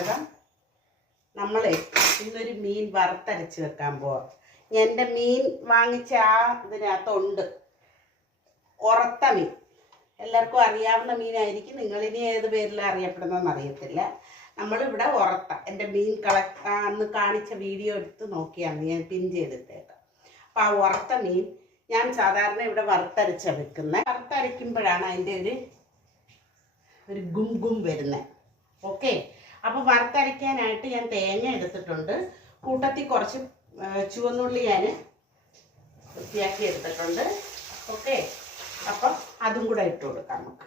സ്വാഗതം നമ്മളെ ഇന്നൊരു മീൻ വറുത്തരച്ച് വെക്കാൻ പോവാം. എന്റെ മീൻ വാങ്ങിച്ച ആ ഇതിനകത്തുണ്ട്. ഉറത്ത മീൻ. എല്ലാവർക്കും അറിയാവുന്ന മീനായിരിക്കും. നിങ്ങളിനി ഏത് പേരിൽ അറിയപ്പെടുന്നതെന്ന് അറിയത്തില്ല. നമ്മളിവിടെ ഉറത്ത. എന്റെ മീൻ കള അന്ന് കാണിച്ച വീഡിയോ എടുത്ത് നോക്കിയാണ് ഞാൻ പിൻ ചെയ്തിട്ടേക്കാം. അപ്പോൾ ആ ഉറത്ത മീൻ ഞാൻ സാധാരണ ഇവിടെ വറുത്തരച്ച വെക്കുന്നത് വറുത്തരയ്ക്കുമ്പോഴാണ് അതിന്റെ ഒരു ഒരു ഗും ഗും വരുന്നത് ഓക്കെ? അപ്പോൾ വറുത്തരയ്ക്കാനായിട്ട് ഞാൻ തേങ്ങ എടുത്തിട്ടുണ്ട്. കൂട്ടത്തിൽ കുറച്ച് ചുവന്നുള്ളി ഞാൻ വൃത്തിയാക്കി എടുത്തിട്ടുണ്ട്. ഓക്കെ? അപ്പം അതും കൂടെ ഇട്ട് കൊടുക്കാം നമുക്ക്.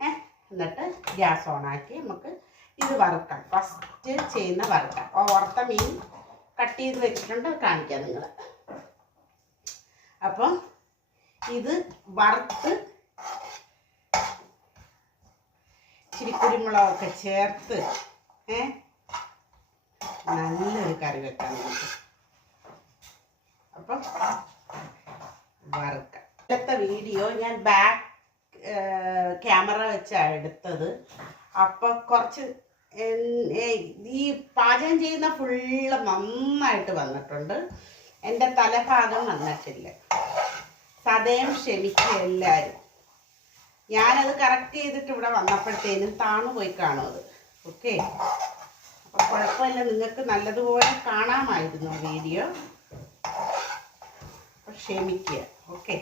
ഏ? എന്നിട്ട് ഗ്യാസ് ഓണാക്കി നമുക്ക് ഇത് വറുക്കാം. ഫസ്റ്റ് ചെയ്യുന്ന വറുക്കാം. വറുത്ത മീൻ കട്ട് ചെയ്ത് വെച്ചിട്ടുണ്ട്. കാണിക്കാം നിങ്ങൾ അപ്പം ഇത് വറുത്ത് ഇച്ചിരി കുരുമുളകൊക്കെ ചേർത്ത് ഏ? നല്ലൊരു കറി വെക്കാം നമുക്ക് അപ്പം വറുക്കാം. ഇന്നത്തെ വീഡിയോ ഞാൻ ബാക്ക് ക്യാമറ വെച്ചാണ് എടുത്തത്. അപ്പം കുറച്ച് ഈ പാചകം ചെയ്യുന്ന ഫുള്ള് നന്നായിട്ട് വന്നിട്ടുണ്ട്. എന്റെ തലഭാഗം വന്നിട്ടില്ല. സദയം ക്ഷമിക്കുക എല്ലാവരും. ഞാനത് കറക്റ്റ് ചെയ്തിട്ട് ഇവിടെ വന്നപ്പോഴത്തേനും താണു പോയി കാണും അത് ഓക്കെ അപ്പോൾ കുഴപ്പമില്ല നിങ്ങൾക്ക് നല്ലതുപോലെ കാണാമായിരുന്നു വീഡിയോ. ക്ഷമിക്കുക. ഓക്കെ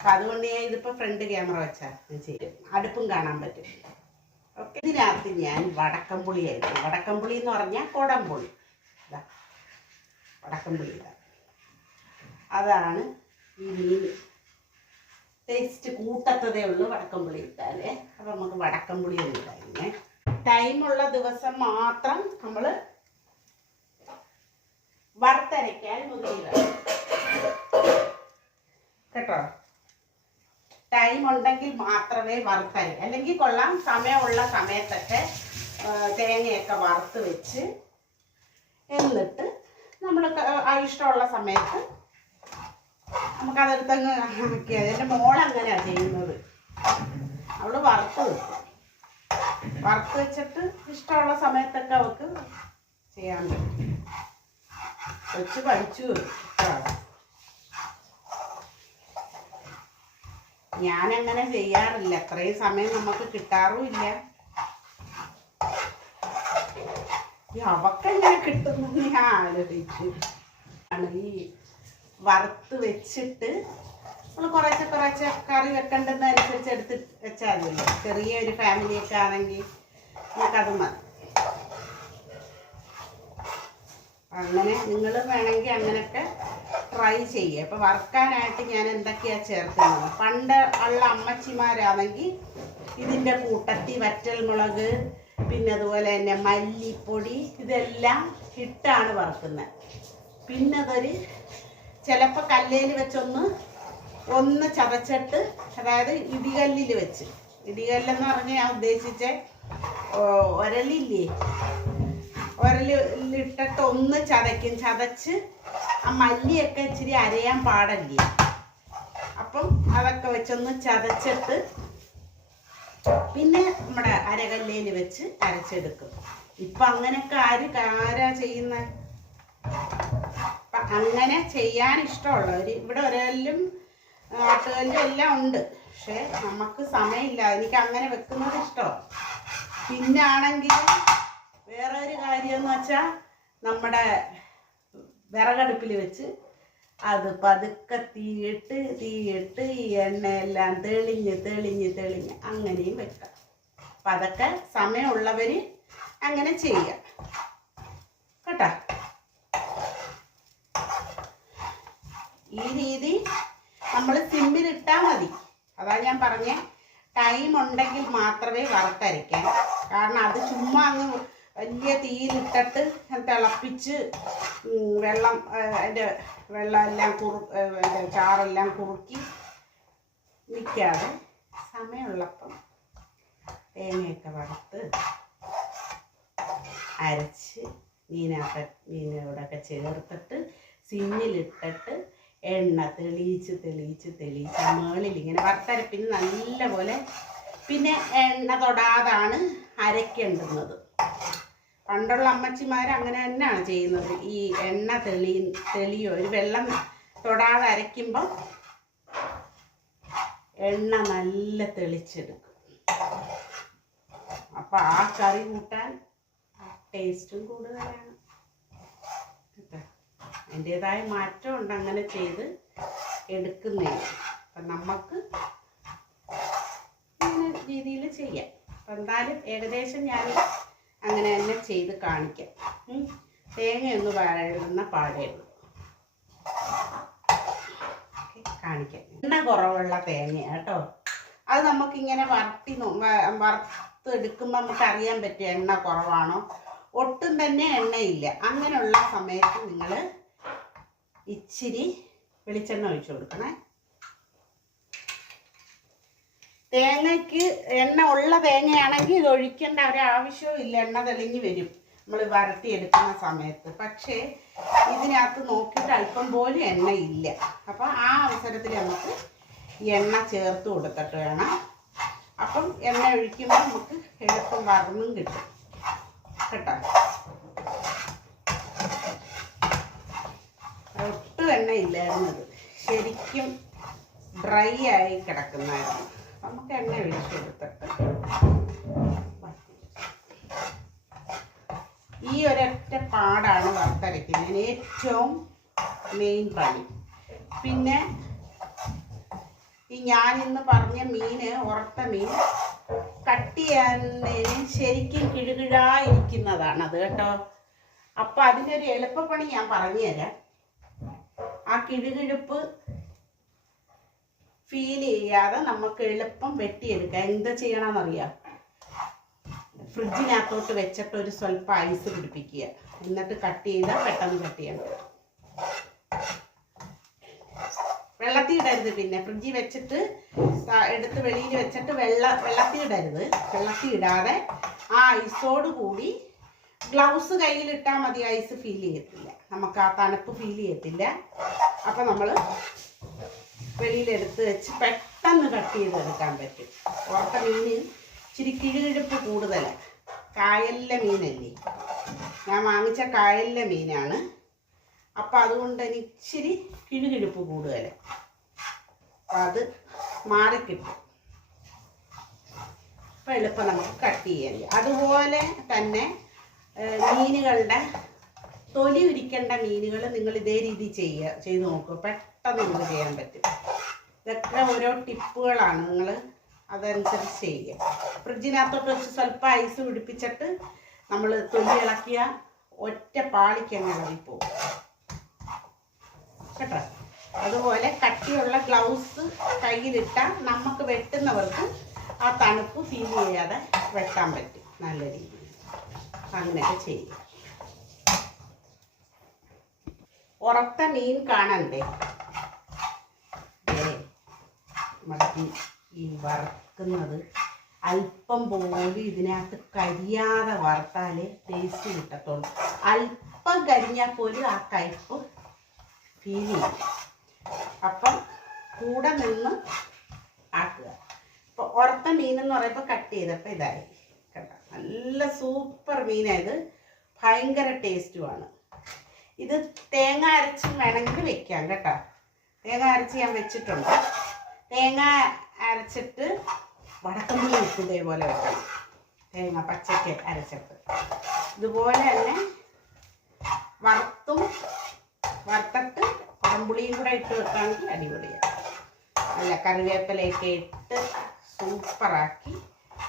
അപ്പം അതുകൊണ്ട് ഞാൻ ഇതിപ്പോ ഫ്രണ്ട് ക്യാമറ വെച്ചാ അടുപ്പും കാണാൻ പറ്റും. ഓക്കെ ഇതിനകത്ത് ഞാൻ വടക്കംപുളി ആയിരുന്നു. വടക്കംപുളി എന്ന് പറഞ്ഞാൽ കൊടംപുളി. ഇതാ വടക്കംപുളി അതാണ് ഈ മീൻ ടേസ്റ്റ് കൂട്ടത്തതേ ഉള്ളൂ വടക്കംപുളി ഇട്ടാലേ. അപ്പം നമുക്ക് വടക്കംപുളി ഒന്ന് ഇടായിരുന്നേ ടൈമുള്ള ദിവസം മാത്രം നമ്മൾ വറുത്തരയ്ക്കാൻ മുതിരുക. കേട്ടോ? ടൈം ഉണ്ടെങ്കിൽ മാത്രമേ വറുത്തരയ്ക്ക. അല്ലെങ്കിൽ കൊള്ളാം സമയമുള്ള സമയത്തൊക്കെ തേങ്ങയൊക്കെ വറുത്ത് വെച്ച് എന്നിട്ട് നമ്മൾ ഇഷ്ടമുള്ള സമയത്ത് നമുക്കതെടുത്തങ്ങ് ആക്കിയത് എന്റെ മോൾ അങ്ങനെയാണ് ചെയ്യുന്നത്. അവൾ വറുത്ത് വറുത്ത് വെച്ചിട്ട് ഇഷ്ടമുള്ള സമയത്തൊക്കെ അവൾക്ക് ചെയ്യാൻ പറ്റും. വെച്ച് പഠിച്ചു. ഞാനങ്ങനെ ചെയ്യാറില്ല. അത്രയും സമയം നമുക്ക് കിട്ടാറുമില്ല അവക്കെങ്ങനെ കിട്ടുന്നു ഞാൻ ആലോചിച്ചു. ആണ് ഈ വറുത്ത് വെച്ചിട്ട് നമ്മൾ കുറച്ച് കുറച്ച് കറി വെക്കേണ്ടതനുസരിച്ച് എടുത്ത് വെച്ചാൽ മതിയല്ലോ ചെറിയൊരു ഫാമിലിയൊക്കെ ആണെങ്കിൽ നമുക്കത് മതി. അങ്ങനെ നിങ്ങൾ വേണമെങ്കിൽ അങ്ങനെയൊക്കെ ട്രൈ ചെയ്യുക അപ്പോൾ വറുക്കാനായിട്ട് ഞാൻ എന്തൊക്കെയാണ് ചേർക്കുന്നത്? പണ്ട് ഉള്ള അമ്മച്ചിമാരാണെങ്കിൽ ഇതിന്റെ കൂട്ടത്തി വറ്റൽ മുളക് പിന്നെ അതുപോലെ തന്നെ മല്ലിപ്പൊടി ഇതെല്ലാം ഇട്ടാണ് വറുക്കുന്നത്. പിന്നെ അതൊരു ചിലപ്പോൾ കല്ലേൽ വെച്ചൊന്ന് ഒന്ന് ചതച്ചിട്ട് അതായത് ഇടികല്ലിൽ വെച്ച്. ഇടികല്ലെന്ന് പറഞ്ഞ് ഞാൻ ഉദ്ദേശിച്ച ഒരലില്ലേ? ഒരലിട്ടിട്ട് ഒന്ന് ചതയ്ക്കും. ചതച്ച് ആ മല്ലിയൊക്കെ ഇച്ചിരി അരയാൻ പാടല്ലേ? അപ്പം അതൊക്കെ വെച്ചൊന്ന് ചതച്ചിട്ട് പിന്നെ നമ്മുടെ അരകല്ലേൽ വെച്ച് അരച്ചെടുക്കും. ഇപ്പം അങ്ങനെയൊക്കെ ആര് ആരാ ചെയ്യുന്നത് അപ്പം അങ്ങനെ ചെയ്യാൻ ഇഷ്ടമുള്ളവർ ഇവിടെ ഒരാളിലും ആട്ടുകല്ലും എല്ലാം ഉണ്ട്. പക്ഷേ നമുക്ക് സമയമില്ല. എനിക്ക് അങ്ങനെ വെക്കുന്നത് ഇഷ്ടമാണ്. പിന്നാണെങ്കിൽ വേറെ ഒരു കാര്യം എന്ന് വെച്ചാൽ നമ്മുടെ വിറകടുപ്പിൽ വെച്ച് അത് പതുക്കെ തീയിട്ട് തീയിട്ട് ഈ എണ്ണയെല്ലാം തെളിഞ്ഞ് തെളിഞ്ഞ് തെളിഞ്ഞ് അങ്ങനെയും വെക്കാം. അപ്പം അതൊക്കെ സമയമുള്ളവർ അങ്ങനെ ചെയ്യാം. കേട്ടോ? ഈ രീതി നമ്മൾ സിമ്മിൽ ഇട്ടാൽ മതി. അതാ ഞാൻ പറഞ്ഞേ. ടൈം ഉണ്ടെങ്കിൽ മാത്രമേ വറുത്തരയ്ക്കാൻ. കാരണം അത് ചുമ്മാ അങ്ങ് വലിയ തീയിലിട്ടിട്ട് തിളപ്പിച്ച് വെള്ളം അതിന്റെ വെള്ളം എല്ലാം കുറു ചാറെല്ലാം കുറുക്കി നിൽക്കാതെ സമയമുള്ളപ്പം തേങ്ങയൊക്കെ വറുത്ത് അരച്ച് മീനൊക്കെ മീനോടൊക്കെ ചേർത്തിട്ട് സിമ്മിലിട്ടിട്ട് എണ്ണ തെളിയിച്ച് തെളിയിച്ച് തെളിയിച്ച് മേളിൽ ഇങ്ങനെ വറുത്തരപ്പിന് നല്ല പോലെ പിന്നെ എണ്ണ തൊടാതാണ് അരക്കേണ്ടുന്നത്. പണ്ടുള്ള അമ്മച്ചിമാർ അങ്ങനെ തന്നെയാണ് ചെയ്യുന്നത്. ഈ എണ്ണ തെളി തെളിയോ ഒരു വെള്ളം തൊടാതെ അരയ്ക്കുമ്പോൾ എണ്ണ നല്ല തെളിച്ചെടുക്കും. അപ്പം ആ കറി കൂട്ടാൻ ടേസ്റ്റും കൂടുതലാണ്. അതിന്റെതായ മാറ്റമുണ്ട് അങ്ങനെ ചെയ്ത് എടുക്കുന്നതിന് അപ്പം നമുക്ക് ഇങ്ങനെ രീതിയിൽ ചെയ്യാം. അപ്പം എന്തായാലും ഏകദേശം ഞാൻ അങ്ങനെ തന്നെ ചെയ്ത് കാണിക്കാം. തേങ്ങ തേങ്ങയൊന്ന് വഴഴുന്ന പാടേ ഉള്ളൂ. കാണിക്കാം. എണ്ണ കുറവുള്ള തേങ്ങ കേട്ടോ. അത് നമുക്കിങ്ങനെ വറുത്തി വറുത്തെടുക്കുമ്പോൾ നമുക്ക് അറിയാൻ പറ്റും എണ്ണ കുറവാണോ? ഒട്ടും തന്നെ എണ്ണയില്ല. അങ്ങനെയുള്ള സമയത്ത് നിങ്ങൾ ഇച്ചിരി വെളിച്ചെണ്ണ ഒഴിച്ചു കൊടുക്കണേ. തേങ്ങയ്ക്ക് എണ്ണ ഉള്ള തേങ്ങയാണെങ്കിൽ ഇത് ഒഴിക്കേണ്ട ഒരു ആവശ്യവും ഇല്ല. എണ്ണ തെളിഞ്ഞ് വരും. നമ്മൾ വരട്ടിയെടുക്കുന്ന സമയത്ത്. പക്ഷേ ഇതിനകത്ത് നോക്കിയിട്ട് അല്പം പോലും എണ്ണ ഇല്ല അപ്പം ആ അവസരത്തിൽ നമുക്ക് എണ്ണ ചേർത്ത് കൊടുത്തിട്ട് വേണം. അപ്പം എണ്ണ ഒഴിക്കുമ്പോൾ നമുക്ക് എളുപ്പം വറന്നും കിട്ടും. കേട്ടോ? ഒട്ടും ഇല്ലായിരുന്നത്. ശരിക്കും ഡ്രൈ ആയി കിടക്കുന്നതായിരുന്നു നമുക്ക് എണ്ണ ഒഴിച്ചു കൊടുത്തിട്ട് ഈ ഒരൊറ്റ പാടാണ് വറുത്തരയ്ക്കുന്നതിന് ഏറ്റവും മെയിൻ പണി. പിന്നെ ഈ ഞാനിന്ന് പറഞ്ഞ മീന് ഉറത്ത മീൻ കട്ട് ചെയ്യുന്നതിന് ശരിക്കും കിഴുകിഴായിരിക്കുന്നതാണത് കേട്ടോ അത് കേട്ടോ. ഒരു എളുപ്പപ്പണി ഞാൻ പറഞ്ഞു തരാം ആ കിഴുകിഴുപ്പ് ഫീൽ ചെയ്യാതെ നമുക്ക് എളുപ്പം വെട്ടിയെടുക്കാം എന്താ ചെയ്യണമെന്നറിയാം? ഫ്രിഡ്ജിനകത്തോട്ട് വെച്ചിട്ട് ഒരു സ്വല്പം ഐസ് പിടിപ്പിക്കുക. എന്നിട്ട് കട്ട് ചെയ്താൽ പെട്ടെന്ന് കട്ട് ചെയ്യണം വെള്ളത്തിൽ ഇടരുത് പിന്നെ. ഫ്രിഡ്ജിൽ വെച്ചിട്ട് എടുത്ത് വെളിയിൽ വെച്ചിട്ട് വെള്ള വെള്ളത്തിൽ ഇടരുത്. വെള്ളത്തിൽ ഇടാതെ ആ ഐസോട് കൂടി ഗ്ലൗസ് കയ്യിലിട്ടാൽ മതി ഐസ് ഫീൽ ചെയ്യത്തില്ല. നമുക്ക് ആ തണുപ്പ് ഫീൽ ചെയ്യത്തില്ല. അപ്പം നമ്മൾ വെളിയിലെടുത്ത് വെച്ച് പെട്ടെന്ന് കട്ട് ചെയ്തെടുക്കാൻ പറ്റും. ഓർത്ത മീന് ഇച്ചിരി കിഴുകിഴുപ്പ് കൂടുതലാണ് കായലിലെ മീനല്ലേ? ഞാൻ വാങ്ങിച്ച കായലിലെ മീനാണ്. അപ്പം അതുകൊണ്ട് എനിക്ക് ഇച്ചിരി കിഴുകിഴുപ്പ് കൂടുതൽ അത് മാറിക്കിട്ടും. അപ്പം എളുപ്പം നമുക്ക് കട്ട് ചെയ്യാൻ അതുപോലെ തന്നെ മീനുകളുടെ തൊലി ഉരിക്കേണ്ട മീനുകൾ നിങ്ങൾ ഇതേ രീതി ചെയ്യുക ചെയ്ത് നോക്കുക പെട്ടെന്ന് നിങ്ങൾക്ക് ചെയ്യാൻ പറ്റും. ഇതൊക്കെ ഓരോ ടിപ്പുകളാണ്. നിങ്ങൾ അതനുസരിച്ച് ചെയ്യുക ഫ്രിഡ്ജിനകത്തോട്ട് വെച്ച് സ്വല്പം ഐസ് പിടിപ്പിച്ചിട്ട് നമ്മൾ തൊലി ഇളക്കിയ ഒറ്റ പാളിക്ക് പാളിക്കങ്ങ് ഇളകിപ്പോവും കേട്ടോ? അതുപോലെ കട്ടിയുള്ള ഗ്ലൗസ് കയ്യിലിട്ടാൽ നമുക്ക് വെട്ടുന്നവർക്ക് ആ തണുപ്പ് ഫീൽ ചെയ്യാതെ വെട്ടാൻ പറ്റും. നല്ല രീതിയിൽ. അങ്ങനെയൊക്കെ ചെയ്യുക ഉറത്ത മീൻ കാണണ്ടേ? മത്തി ഈ- വറുക്കുന്നത് അല്പം പോലും ഇതിനകത്ത് കരിയാതെ വറുത്താലേ ടേസ്റ്റ് കിട്ടത്തുള്ളൂ. അല്പം കരിഞ്ഞാൽ പോലും ആ കയ്പ്പ് ഫീൽ ചെയ്യും. അപ്പം കൂടെ നിന്ന് ആക്കുക. ഇപ്പോൾ ഉറത്ത മീനെന്ന് പറയുമ്പോൾ കട്ട് ചെയ്തപ്പോൾ ഇതായി. കേട്ടോ നല്ല സൂപ്പർ മീനായത് ഭയങ്കര ടേസ്റ്റുമാണ് ഇത് തേങ്ങ അരച്ചും വേണമെങ്കിൽ വെക്കാം കേട്ടോ. തേങ്ങ അരച്ച് ഞാൻ വെച്ചിട്ടുണ്ട്. തേങ്ങ അരച്ചിട്ട് വടക്കമ്പുളി വെക്കും ഇതേപോലെ വെക്കണം. തേങ്ങ പച്ചക്ക് അരച്ചിട്ട്. ഇതുപോലെ തന്നെ വറുത്തും വറുത്തിട്ട് പഴംപുളിയും കൂടെ ഇട്ട് വെക്കുകയാണെങ്കിൽ അടിപൊളിയാണ്. നല്ല കറിവേപ്പിലയൊക്കെ ഇട്ട് സൂപ്പറാക്കി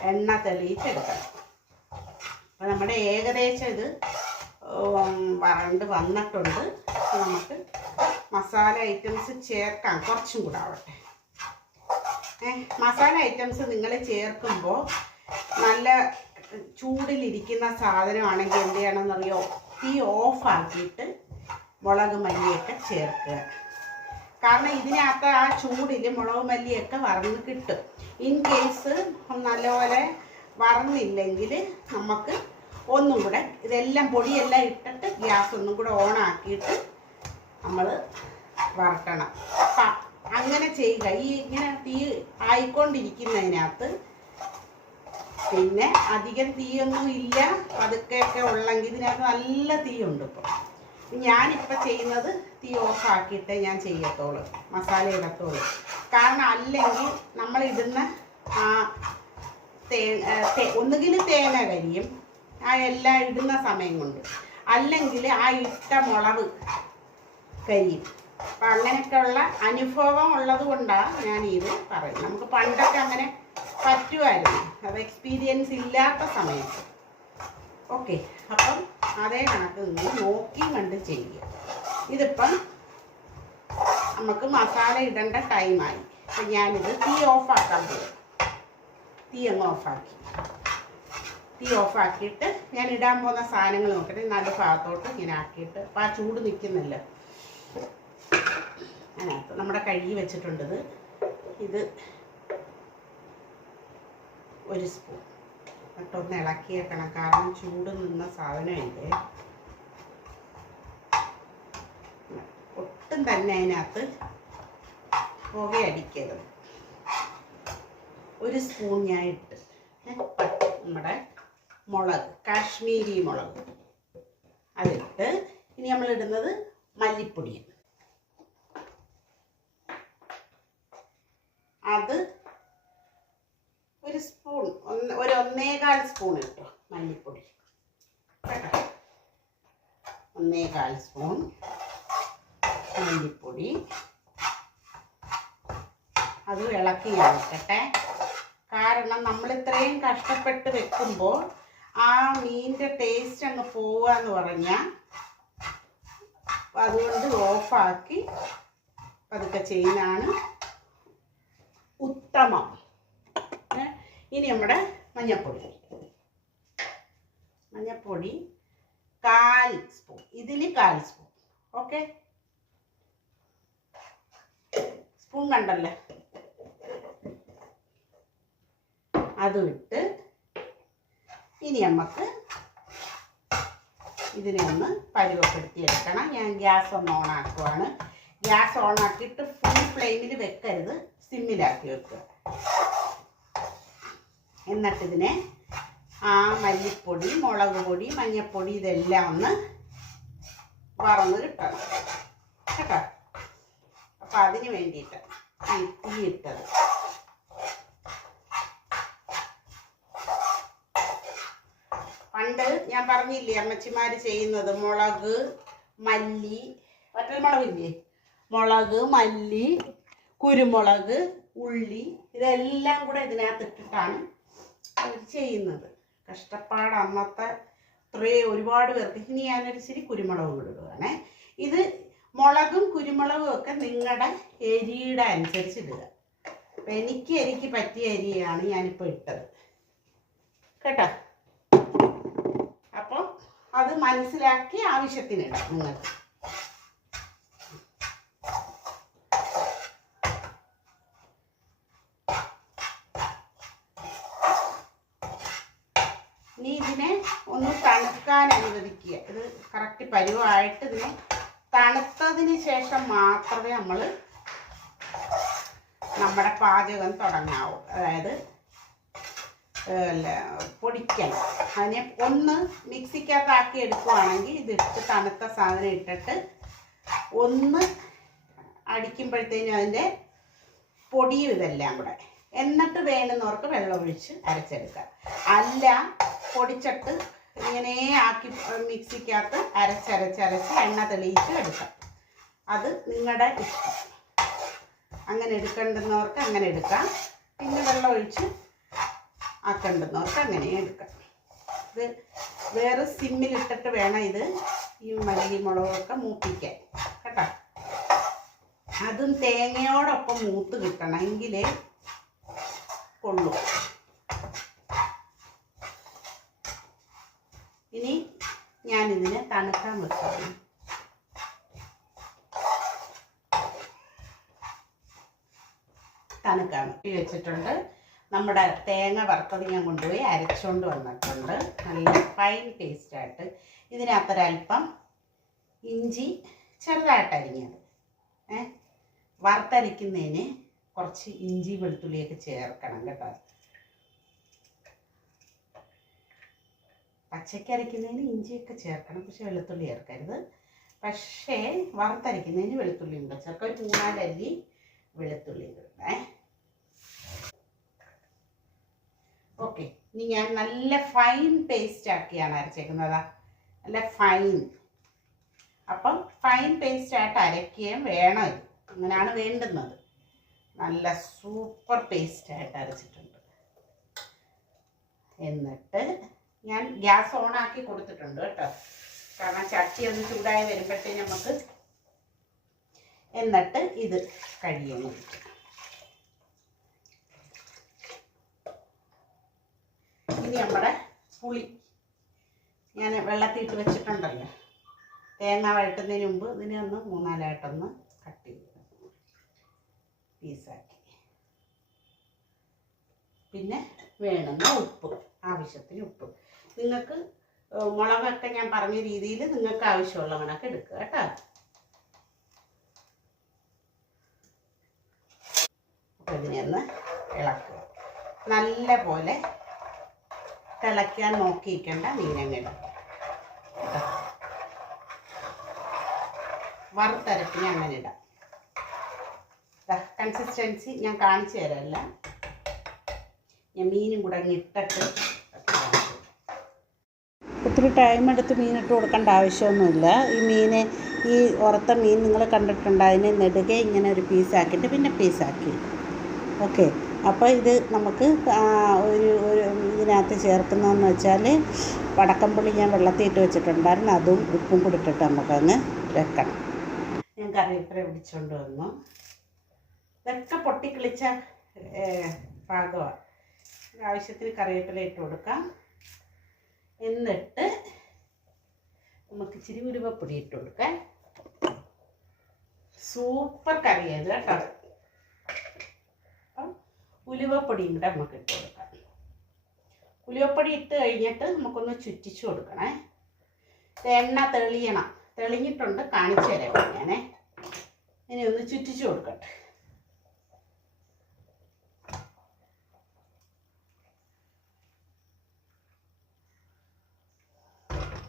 എണ്ണ തെളിയിച്ചെടുക്കണം. അപ്പം നമ്മുടെ ഏകദേശം ഇത് ഉം, വരണ്ട് വന്നിട്ടുണ്ട്. നമുക്ക് മസാല ഐറ്റംസ് ചേർക്കാം. കുറച്ചും കൂടെ ആവട്ടെ. മസാല ഐറ്റംസ് നിങ്ങൾ ചേർക്കുമ്പോൾ നല്ല ചൂടിലിരിക്കുന്ന സാധനമാണെങ്കിൽ എന്ത് ചെയ്യണമെന്നറിയോ? തീ ഓഫാക്കിയിട്ട് മുളക് മല്ലിയൊക്കെ ചേർക്കുക. കാരണം ഇതിനകത്ത് ആ ചൂടിൽ മുളക് മല്ലിയൊക്കെ വറന്ന് കിട്ടും. ഇൻ കേസ് നല്ലപോലെ വറന്നില്ലെങ്കിൽ നമുക്ക് ഒന്നും കൂടെ ഇതെല്ലാം പൊടിയെല്ലാം ഇട്ടിട്ട് ഗ്യാസ് ഒന്നും കൂടെ ഓണാക്കിയിട്ട് നമ്മൾ വറക്കണം. അങ്ങനെ ചെയ്യുക. ഈ ഇങ്ങനെ തീ ആയിക്കൊണ്ടിരിക്കുന്നതിനകത്ത് പിന്നെ അധികം തീയൊന്നും ഇല്ല. പതുക്കെയൊക്കെ ഉള്ളെങ്കിൽ ഇതിനകത്ത് നല്ല തീയുണ്ട് ഇപ്പോൾ ഞാനിപ്പോൾ ചെയ്യുന്നത് തീ ഓഫ് ആക്കിയിട്ടേ ഞാൻ ചെയ്യത്തുള്ളൂ. മസാല ഇടത്തുള്ളൂ. കാരണം അല്ലെങ്കിൽ നമ്മളിടുന്ന ആ തേ- ഒന്നുകിൽ തേങ്ങ കരിയും ആ എല്ലാം ഇടുന്ന സമയം കൊണ്ട്. അല്ലെങ്കിൽ ആ ഇട്ട മുളക് കരിയും. അപ്പം അങ്ങനെയൊക്കെയുള്ള അനുഭവം ഉള്ളത് കൊണ്ടാണ് ഞാൻ ഇത് പറയുന്നത്. നമുക്ക് പണ്ടൊക്കെ അങ്ങനെ പറ്റുമായിരുന്നു അത് എക്സ്പീരിയൻസ് ഇല്ലാത്ത സമയത്ത് ഓക്കെ അപ്പം അതേ കണക്ക് നിങ്ങൾ നോക്കി കണ്ട് ചെയ്യുക. ഇതിപ്പം നമുക്ക് മസാല ഇടേണ്ട ടൈമായി അപ്പം ഞാനിത് തീ ഓഫാക്കാൻ പോകും തീ അങ്ങ് ഓഫാക്കി തീ ഓഫാക്കിയിട്ട് ഞാൻ ഇടാൻ പോകുന്ന സാധനങ്ങൾ നോക്കട്ടെ. നല്ല ഭാഗത്തോട്ട് ഇങ്ങനെ ആക്കിയിട്ട്. അപ്പം ആ ചൂട് നിൽക്കുന്നില്ല. അതിനകത്ത് നമ്മുടെ കഴുകി വെച്ചിട്ടുണ്ടത് ഇത്. ഒരു സ്പൂൺ എന്നിട്ടൊന്ന് ഇളക്കിയേക്കണം. കാരണം ചൂട് നിന്ന സാധനം ഒട്ടും തന്നെ അതിനകത്ത് പുകയടിക്കരുത് ഒരു സ്പൂൺ ഞാൻ ഇട്ട്. നമ്മുടെ മുളക് കാശ്മീരി മുളക്. അതിട്ട് ഇനി നമ്മൾ ഇടുന്നത് മല്ലിപ്പൊടി. അത് ഒരു സ്പൂൺ ഒന്ന് ഒരു ഒന്നേകാൽ സ്പൂൺ ഇട്ടു മല്ലിപ്പൊടി. ഒന്നേകാൽ സ്പൂൺ മല്ലിപ്പൊടി. അത് ഇളക്കി ഇളക്കട്ടെ കാരണം നമ്മൾ ഇത്രയും കഷ്ടപ്പെട്ട് വെക്കുമ്പോൾ ആ മീനിന്റെ ടേസ്റ്റ് അങ്ങ് പോവുക എന്ന് പറഞ്ഞാൽ അതുകൊണ്ട് ഓഫാക്കി പതുക്കെ ചെയ്യുന്നതാണ് ഉത്തമം. ഇനി നമ്മുടെ മഞ്ഞപ്പൊടി. മഞ്ഞപ്പൊടി കാൽ സ്പൂൺ. ഇതിൽ കാൽ സ്പൂൺ. ഓക്കെ? സ്പൂൺ കണ്ടല്ലേ? അതും ഇട്ട് ഇനി നമുക്ക് ഇതിനെ ഒന്ന് പരുവപ്പെടുത്തിയെടുക്കണം. ഞാൻ ഗ്യാസ് ഒന്ന് ഓൺ ആക്കുവാണ്. ഗ്യാസ് ഓൺ ആക്കിയിട്ട് ഫുൾ ഫ്ലെയിമിൽ വെക്കരുത്. സിമ്മിലാക്കി വെക്കുക. എന്നിട്ടിതിനെ ആ മല്ലിപ്പൊടി മുളക് പൊടി മഞ്ഞൾപ്പൊടി ഇതെല്ലാം ഒന്ന് വറന്ന് കിട്ടണം കേട്ടോ? അപ്പം അതിന് വേണ്ടിയിട്ട് ഈ ഇട്ടത്. പണ്ട് ഞാൻ പറഞ്ഞില്ലേ അമ്മച്ചിമാർ ചെയ്യുന്നത് മുളക് മല്ലി വറ്റൽമുളകില്ലേ മുളക് മല്ലി കുരുമുളക് ഉള്ളി ഇതെല്ലാം കൂടെ ഇതിനകത്ത് ഇട്ടിട്ടാണ് അവർ ചെയ്യുന്നത്. കഷ്ടപ്പാട് അന്നത്തെ ഇത്രേ ഒരുപാട് പേർക്ക്. ഇനി ഞാനൊരു കുരുമുളകും കുരുമുളക് കൂടെ ഇടുകയാണേ. ഇത് മുളകും കുരുമുളകും ഒക്കെ നിങ്ങളുടെ എരിയുടെ അനുസരിച്ച് ഇടുക. അപ്പം എനിക്ക് എനിക്ക് പറ്റിയ അരിയാണ് ഞാനിപ്പോൾ ഇട്ടത്. കേട്ടോ? അത് മനസ്സിലാക്കി ആവശ്യത്തിന് നിങ്ങൾക്ക് ഇനി ഇതിനെ ഒന്ന് തണുക്കാൻ അനുവദിക്കുക. ഇത് കറക്റ്റ് പരുവായിട്ട് ഇതിനെ തണുത്തതിന് ശേഷം മാത്രമേ നമ്മൾ നമ്മുടെ പാചകം തുടങ്ങാവൂ. അതായത് അല്ല, പൊടിക്കണം അതിനെ ഒന്ന് മിക്സിക്കകത്താക്കി എടുക്കുവാണെങ്കിൽ ഇതിട്ട് തണുത്ത സാധനം ഇട്ടിട്ട് ഒന്ന് അടിക്കുമ്പോഴത്തേനും അതിന്റെ പൊടിയും ഇതെല്ലാം കൂടെ. എന്നിട്ട് വേണമെന്നവർക്ക് വെള്ളം ഒഴിച്ച് അരച്ചെടുക്കാം. അല്ല പൊടിച്ചിട്ട് ഇങ്ങനെ ആക്കി മിക്സിക്കകത്ത് അരച്ചരച്ചരച്ച് എണ്ണ തെളിയിച്ച് എടുക്കാം. അത് നിങ്ങളുടെ ഇഷ്ടം. അങ്ങനെ എടുക്കേണ്ടുന്നവർക്ക് അങ്ങനെ എടുക്കാം. പിന്നെ വെള്ളം ഒഴിച്ച് ആക്കേണ്ടുന്നവർക്ക് അങ്ങനെ എടുക്കാം. ഇത് വേറെ സിമ്മിലിട്ടിട്ട് വേണം ഇത് ഈ മല്ലി മുളകൊക്കെ മൂപ്പിക്കാൻ കേട്ടോ? അതും തേങ്ങയോടൊപ്പം മൂത്ത് കിട്ടണം എങ്കിലേ കൊള്ളൂ. ഇനി ഞാനിതിനെ തണുക്കാൻ വെക്കാം. തണുക്കാൻ. വെച്ചിട്ടുണ്ട് നമ്മുടെ തേങ്ങ വറുത്തത് ഞാൻ കൊണ്ടുപോയി അരച്ചുകൊണ്ട് വന്നിട്ടുണ്ട്. നല്ല ഫൈൻ പേസ്റ്റായിട്ട് ഇതിനകത്തൊരല്പം ഇഞ്ചി ചെറുതായിട്ട് അരിഞ്ഞത്. ഏ? വറുത്തരയ്ക്കുന്നതിന് കുറച്ച് ഇഞ്ചി വെളുത്തുള്ളിയൊക്കെ ചേർക്കണം കേട്ടോ. പച്ചയ്ക്ക് അരയ്ക്കുന്നതിന് ഇഞ്ചിയൊക്കെ ചേർക്കണം പക്ഷെ വെളുത്തുള്ളി ചേർക്കരുത്. പക്ഷേ വറുത്തരയ്ക്കുന്നതിന് വെളുത്തുള്ളി ഉണ്ട്. ചേർക്കാം ഒരു മൂന്നാലല്ലി വെളുത്തുള്ളി ഇടണേ ഓക്കെ ഇനി ഞാൻ നല്ല ഫൈൻ പേസ്റ്റ് ആക്കിയാണ് അരച്ചേക്കുന്നത്. നല്ല ഫൈൻ അപ്പം ഫൈൻ പേസ്റ്റ് ആയിട്ട് അരയ്ക്കുകയും വേണം അങ്ങനെയാണ് വേണ്ടുന്നത്. നല്ല സൂപ്പർ പേസ്റ്റ് ആയിട്ട് അരച്ചിട്ടുണ്ട്. എന്നിട്ട് ഞാൻ ഗ്യാസ് ഓൺ ആക്കി കൊടുത്തിട്ടുണ്ട് കേട്ടോ. കാരണം ചട്ടി ഒന്ന് ചൂടായി വരുമ്പോഴത്തേക്ക് നമുക്ക് എന്നിട്ട് ഇത് കഴിയുന്നു ഇനി നമ്മുടെ പുളി. ഞാൻ വെള്ളത്തിയിട്ട് വെച്ചിട്ടുണ്ടല്ലോ. തേങ്ങ വഴട്ടുന്നതിന് മുമ്പ് ഇതിനെ ഒന്ന് മൂന്നാലായിട്ടൊന്ന് കട്ട് ചെയ്ത് പീസാക്കി. പിന്നെ വേണമെന്ന ഉപ്പ് ആവശ്യത്തിന് ഉപ്പ്. നിങ്ങൾക്ക് മുളകൊക്കെ ഞാൻ പറഞ്ഞ രീതിയിൽ നിങ്ങൾക്ക് ആവശ്യമുള്ള കണക്ക് എടുക്കുക കേട്ടോ. അപ്പോൾ ഇതിനെ ഒന്ന് ഇളക്കുക. നല്ല പോലെ തിളയ്ക്കാൻ നോക്കിയിരിക്കേണ്ട മീനങ്ങിടും. വറുത്തരപ്പിന് അങ്ങനെ ഇടാം. കൺസിസ്റ്റൻസി ഞാൻ കാണിച്ചു തരാമല്ല ഞാൻ മീനും കൂടെ ഇട്ടിട്ട് ഒത്തിരി ടൈം എടുത്ത് മീനിട്ട് കൊടുക്കേണ്ട ആവശ്യമൊന്നുമില്ല. ഈ മീനെ ഈ ഉറത്ത മീൻ നിങ്ങൾ കണ്ടിട്ടുണ്ട് അതിനെ നെടുകെ ഇങ്ങനെ ഒരു പീസാക്കിയിട്ട് പിന്നെ പീസാക്കി ഓക്കെ അപ്പോൾ ഇത് നമുക്ക് ഒരു ഒരു ഇതിനകത്ത് ചേർക്കുന്നതെന്ന് വെച്ചാൽ വടക്കമ്പുളി ഞാൻ വെള്ളത്തിൽ ഇട്ട് വെച്ചിട്ടുണ്ടായിരുന്നു. അതും ഉപ്പും കൂടി ഇട്ടിട്ട് നമുക്കങ്ങ് വെക്കണം. ഞാൻ കറിവേപ്പില പിടിച്ചുകൊണ്ട് വന്നു. ഇതൊക്കെ പൊട്ടിക്കിളിച്ച പാകമാണ്. ആവശ്യത്തിന് കറിവേപ്പില ഇട്ട് കൊടുക്കാം. എന്നിട്ട് നമുക്ക് ഇച്ചിരി ഉരുവപ്പൊടി ഇട്ട് കൊടുക്കാം. സൂപ്പർ കറിയായിരുന്നു കേട്ടോ. ഉലുവപ്പൊടിയും കൂടെ നമുക്ക് ഇട്ട് കൊടുക്കാം. ഉലുവപ്പൊടി ഇട്ട് കഴിഞ്ഞിട്ട് നമുക്കൊന്ന് ചുറ്റിച്ചു കൊടുക്കണേ. എണ്ണ തെളിയണം. തെളിഞ്ഞിട്ടുണ്ട് കാണിച്ചു തരാം ഞാനേ. ഇനി ഒന്ന് ചുറ്റിച്ചു കൊടുക്കട്ടെ.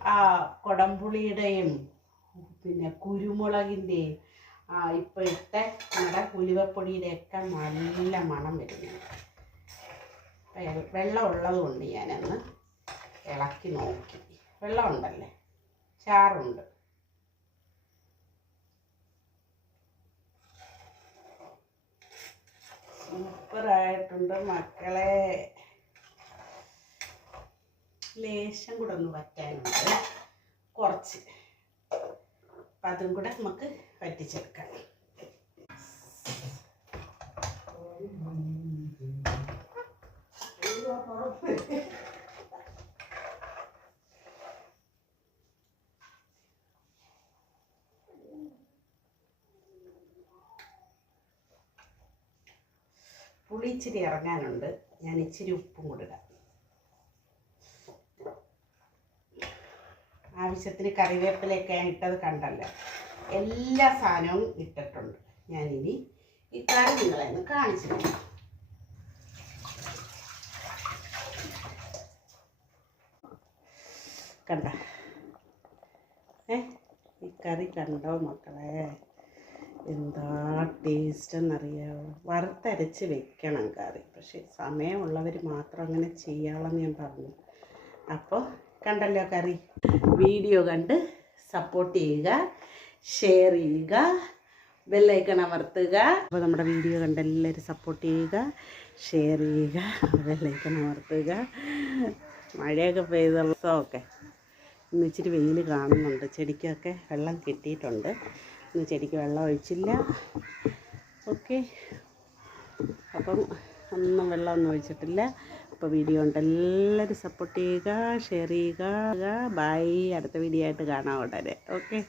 ആ കൊടംപുളിയുടെയും പിന്നെ കുരുമുളകിന്റെയും ആ ഇപ്പോഴത്തെ നമ്മുടെ ഉലുവപ്പൊടിയുടെയൊക്കെ നല്ല മണം വരുന്നുണ്ട് വെള്ളം ഉള്ളത് കൊണ്ട് ഞാനൊന്ന് ഇളക്കി നോക്കി. വെള്ളമുണ്ടല്ലേ? ചാറുണ്ട്. സൂപ്പറായിട്ടുണ്ട് മക്കളെ. ലേശം കൂടെ ഒന്ന് വറ്റാനുണ്ട്. കുറച്ച്. അപ്പം അതും കൂടെ നമുക്ക് വറ്റിച്ചെടുക്കാം പുളി ഇച്ചിരി ഇറങ്ങാനുണ്ട്. ഞാൻ ഇച്ചിരി ഉപ്പും കൊടുക്കാം ആവശ്യത്തിന് കറിവേപ്പിലയൊക്കെ ഞാൻ ഇട്ടത് കണ്ടല്ലോ. എല്ലാ സാധനവും ഇട്ടിട്ടുണ്ട്. ഞാനിനി ഈ കറി നിങ്ങളെ ഒന്ന് കാണിച്ചു തരാം. കണ്ട? ഏ ഈ കറി കണ്ടോ മക്കളെ? എന്താ ടേസ്റ്റ് എന്നറിയാമോ വറുത്തരച്ച് വെക്കണം കറി. പക്ഷേ സമയമുള്ളവർ മാത്രം അങ്ങനെ ചെയ്യാമെന്ന് ഞാൻ പറഞ്ഞു. അപ്പോൾ കണ്ടല്ലോ കറി. വീഡിയോ കണ്ട് സപ്പോർട്ട് ചെയ്യുക ഷെയർ ചെയ്യുക ബെല്ലൈക്കൺ അമർത്തുക. അപ്പോൾ നമ്മുടെ വീഡിയോ കണ്ട് എല്ലാവരും സപ്പോർട്ട് ചെയ്യുക ഷെയർ ചെയ്യുക ബെല്ലൈക്കൺ അമർത്തുക. മഴയൊക്കെ പെയ്ത ഓക്കെ ഇന്ന് ഇച്ചിരി വെയിൽ കാണുന്നുണ്ട്. ചെടിക്കൊക്കെ വെള്ളം കിട്ടിയിട്ടുണ്ട്. ഇന്ന് ചെടിക്ക് വെള്ളം ഒഴിച്ചില്ല. ഓക്കെ. അപ്പം ഒന്നും വെള്ളമൊന്നും ഒഴിച്ചിട്ടില്ല. അപ്പോൾ വീഡിയോ ഉണ്ട് എല്ലാവരും സപ്പോർട്ട് ചെയ്യുക ഷെയർ ചെയ്യുക. ബൈ അടുത്ത വീഡിയോ ആയിട്ട് കാണാം ഉടനെ. ഓക്കെ.